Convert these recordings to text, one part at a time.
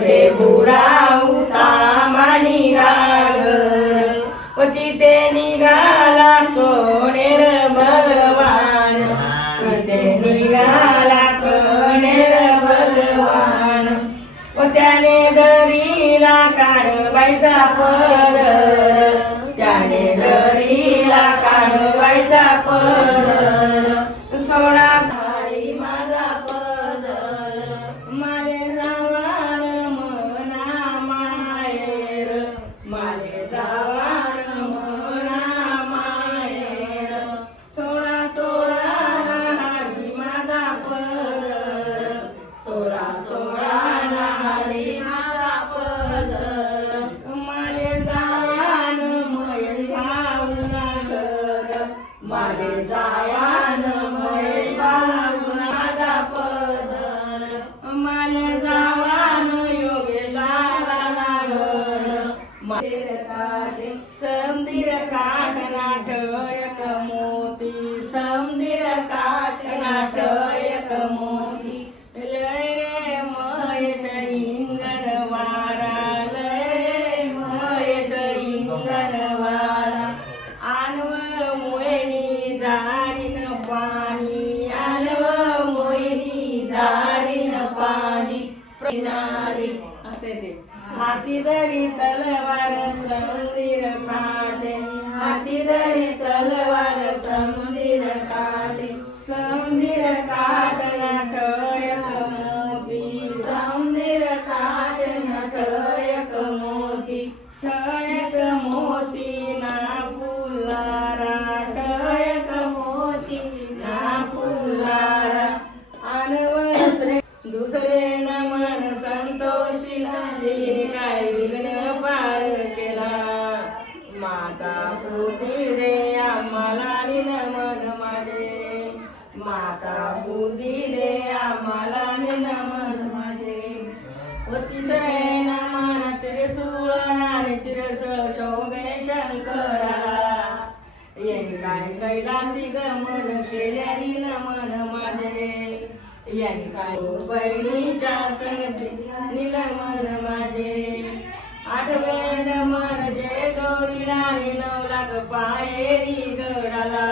मध्ये बुडावता माणी घागर व तिथे निघाला कोणेर भगवान तिथे निघाला कोणेर भगवान व त्याने दरीला काढवायचा पदर त्याने दरीला काढवायचा पदर सोडा सारी माझा पदर माले जावार मना माहेर माले जावार मना माहेर सोडा सोडा हरी माझा पदर सोडा सोडा हरी माझा पदर माले जावान मय भावना घर माले जावान मय भावना पदर माले जावान योगे झाला घर मंदिर काटे समंदिर काट नाटक मोती समंदिर काट नाटक मोती लय रे महेश इंगन वारा लय रे महेश इंगन वारा आणव मोहिनी झारीन पाणी आणव मोहिनी झारीन पाणी प्रणारी असे ते हाती धरी तलवार समंदिर काटे हाती धरी तलवार समंदिर काटे समंदिर काट नाटक मोती समंदिर काट नाटक मोती टयक मोती ना फुलारा टयक मोती ना फुलारा आणव दुसरे नमन संतोषीला लिहिणे काय विघ्न पार केला माता बुद्धी दे आम्हाला नमन माझे माता बुद्धी दे आम्हाला नमन माझे व तिसरे नमन त्रिशूळ आणि त्रिशूळ शोभे शंकराला यांनी काय कैलासी गमन केल्यानी नमन माझे यांनी काय बहिणीच्या संगती निलमन माझे आठवे नमन जे जोडीला 9 लाख पायरी गडाला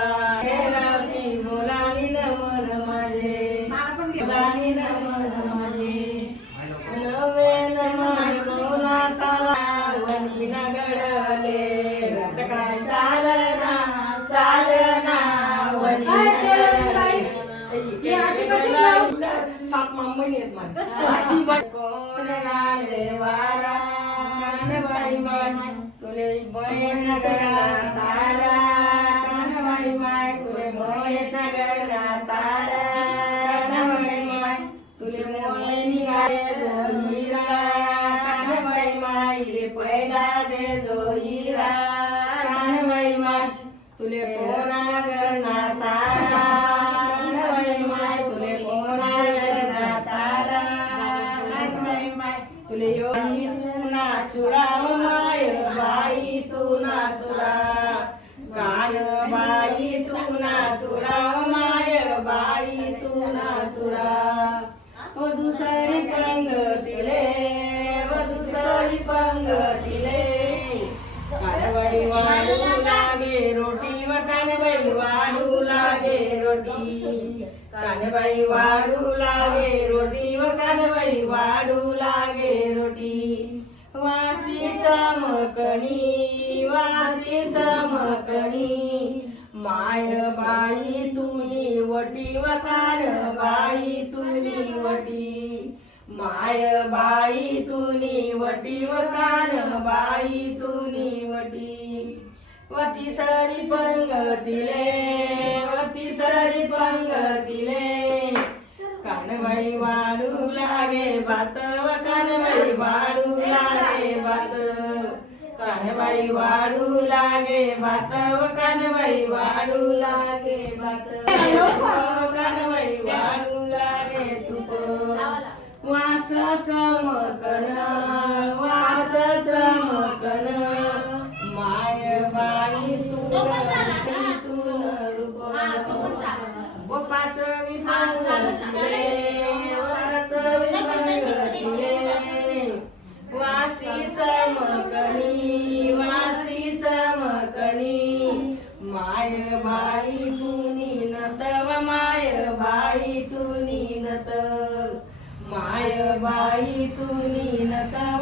रावती मुलानी नमन माझे मुलानी नमन माझे नवे नमन गौनाथाला वनीला घडले रथ काय चालना सात महिने अशी कोण गाले वारा कानबाई माय तुले बयस नगरला तारा कानबाई माय तुले बयस नगरला तारा कानबाई माय तुले मोय निघाले दोहीरा कानबाई माय रे पैदा दे दोहीरा कानबाई माय तुले कोणा करना तारा कानबाई माय तुले कोणा करना तारा कानबाई माय तुले योगी तू नाचुरा माय बाई तू नाचुरा कानबाई तू नाचुरा माय बाई तू नाचुरा ओ दुसरी पंगतीले व दुसरी पंगतीले कानबाई वाढू लागे रोटी व कानबाई वाढू लागे रोटी कानबाई वाढू लागे रोटी व कानबाई वाढू लागे रोटी वासी चमकणी माय बाई तुनी वटी व कानबाई तुनी वटी माय बाई तुनी वटी व कानबाई तुनी वटी वती सारी पंगतीले कानबाई वाढू लागे बात व कानबाई वाढू लागे बात कानबाई वाढू लागे बात व कानबाई वाढू लागे बात कानबाई वाढू लागे तुप वास चमकन माय बाई तू रूप व पाचवी पंगतीले बाई तुम्ही नका